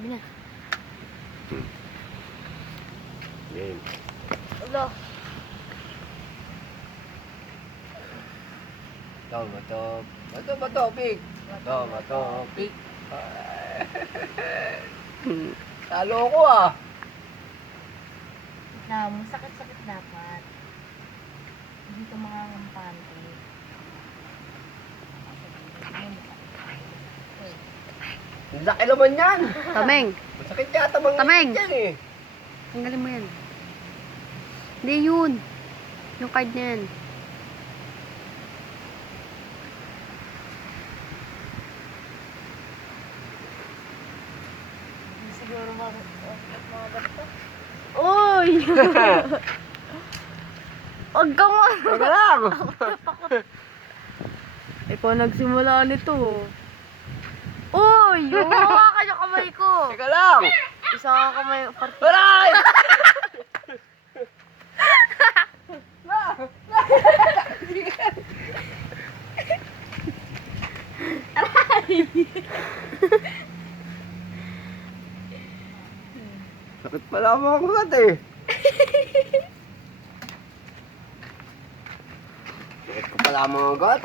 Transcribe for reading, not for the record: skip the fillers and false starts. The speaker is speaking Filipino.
Sabi na. Game. Ulo. Bato, pig. Bato, pig. Talo ko ah. Na, sakit-sakit dapat. Hindi ka mangangampante. Ang laki naman yan. Tameng. Masakit yata mga Tameng. yan eh. Tanggalin mo yan. Hindi yun. Yung card na yan. Hindi siguro mga ganito. Uy! Huwag ka mo! Teka lang. Ikaw nagsimula nito. Uy! Huwag ka yung kamay ko! Teka lang. Isa ka kamay. Aray! Sakit pala ang mga kulat eh. Sakit ko pala ang mga kulat.